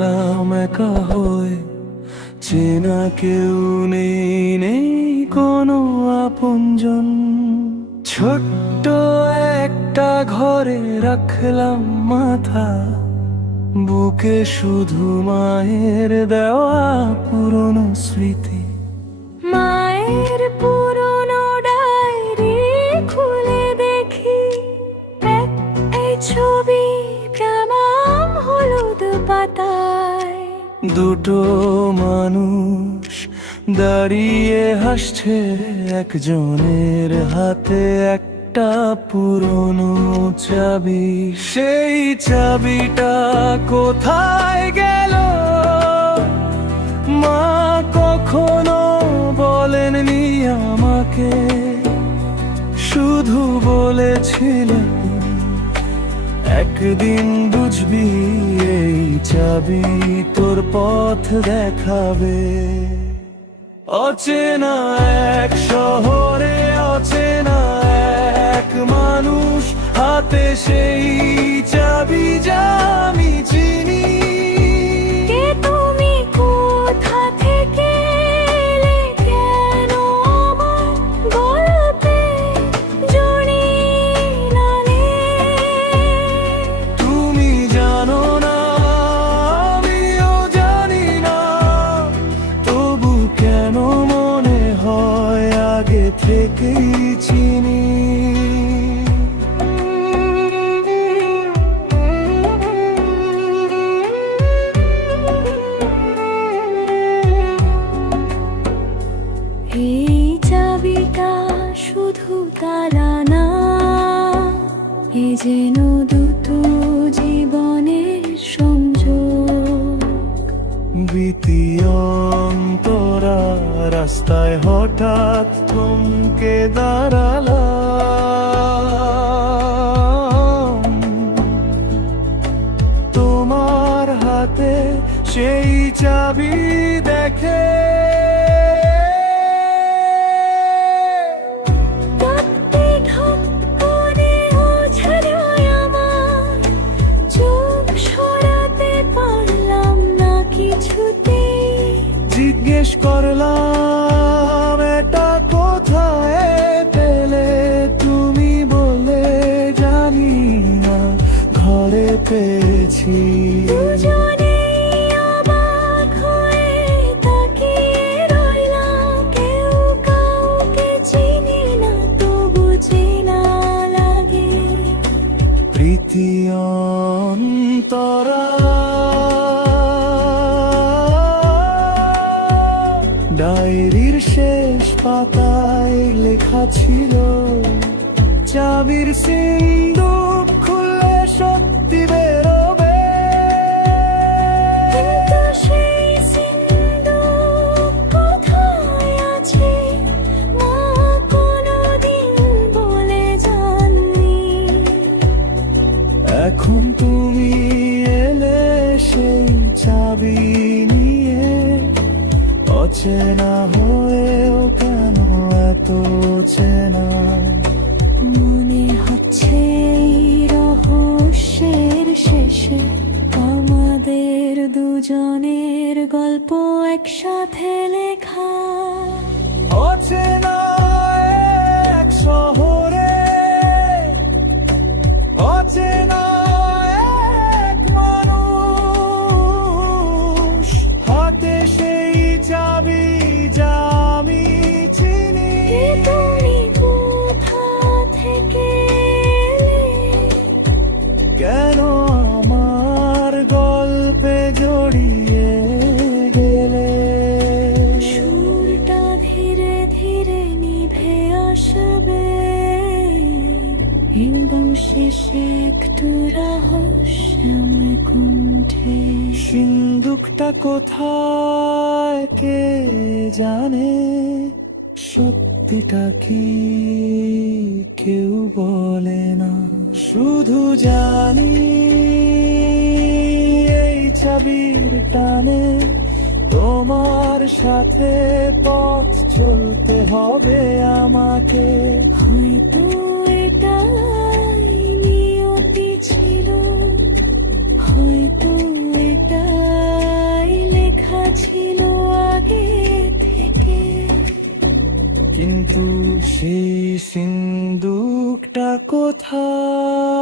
গেলাম একা হয়ে, চেনা কেউ নেই কোনো আপনজন। ছোট্ট একটা ঘরে রাখলাম মাথা, বুকে শুধু মায়ের দেওয়া পুরনো স্মৃতি। মায়ের পুরনো ডায়েরি খুলে দেখি, এই ছবি কেমন হলুদ পাতায়। দুটো মানুষ দাঁড়িয়ে হাসছে, একজনের হাতে একটা পুরনো চাবি। সেই চাবিটা কোথায় গেল মা কখনো বলেননি আমাকে, শুধু বলেছিলেন একদিন বুঝবি এই চাবি তোর পথ দেখাবে। অচেনা এক শহরে অচেনা এক মানুষ, হাতে সেই চাবি যা আমি চিনি। কে তুমি, কোথা থেকে এলে, কেন আমার গল্পে জড়িয়ে নালে? তুমি জানো না আমিও জানি না, তবু কেন মনে হয় আগে থেকেই চিনি। এই চাবিটা শুধু তালা না, এ যেন দুটো জীবনের সংযোগ। ভীতি অন্তরা রাস্তায় হঠাৎ থমকে দাঁড়ালাম, তোমার হাতে সেই চাবি দেখে। ধপকে ধপকে ওঝালায় আমার, চোখ সরাতে পারলাম না কিছুতেই। জিজ্ঞেস করলাম এটা কোথায় পেলে, তুমি বলে জানি না ঘরে পেয়েছি। দুজনেই অবাক হয়ে তাকিয়ে রইলাম, কেউ কাউকে চিনি না তবু চেনা লাগে। প্রীতি অন্তরা ডায়েরির শেষ পাতায় লেখা ছিল, চাবির সিন্দুক খুললে সত্যি বেরোবে। কিন্তু সেই সিন্দুক কোথায় আছে, মা কোনোদিন বলে যাননি। এখন তুমি এলে সেই চাবি নিয়ে, অচেনা হয়েও কেন এত চেনা। মনে হচ্ছে এই রহস্যের শেষে আমাদের দুজনের গল্প একসাথে লেখা। অচেনা এক শহরে অচেনা এক মানুষ, হাতে সেই চাবি যা আমি চিনি। কে তুমি, কোথা থেকে এলে, কেন আমার গল্পে জড়িয়ে গেলে? সুরটা ধীরে ধীরে নিভে আসবে, এবং শেষে একটু রহস্যময় কণ্ঠে। সিন্দুকটা কোথায় কে জানে, সত্যিটা কি কেউ বলে না। শুধু জানি এই চাবির টানে তোমার সাথে পথ চলতে হবে আমাকে। হয়তো এটাই নিয়তি ছিল, হয়তো এটাই কিন্তু সেই সিন্দুকটা কোথায়?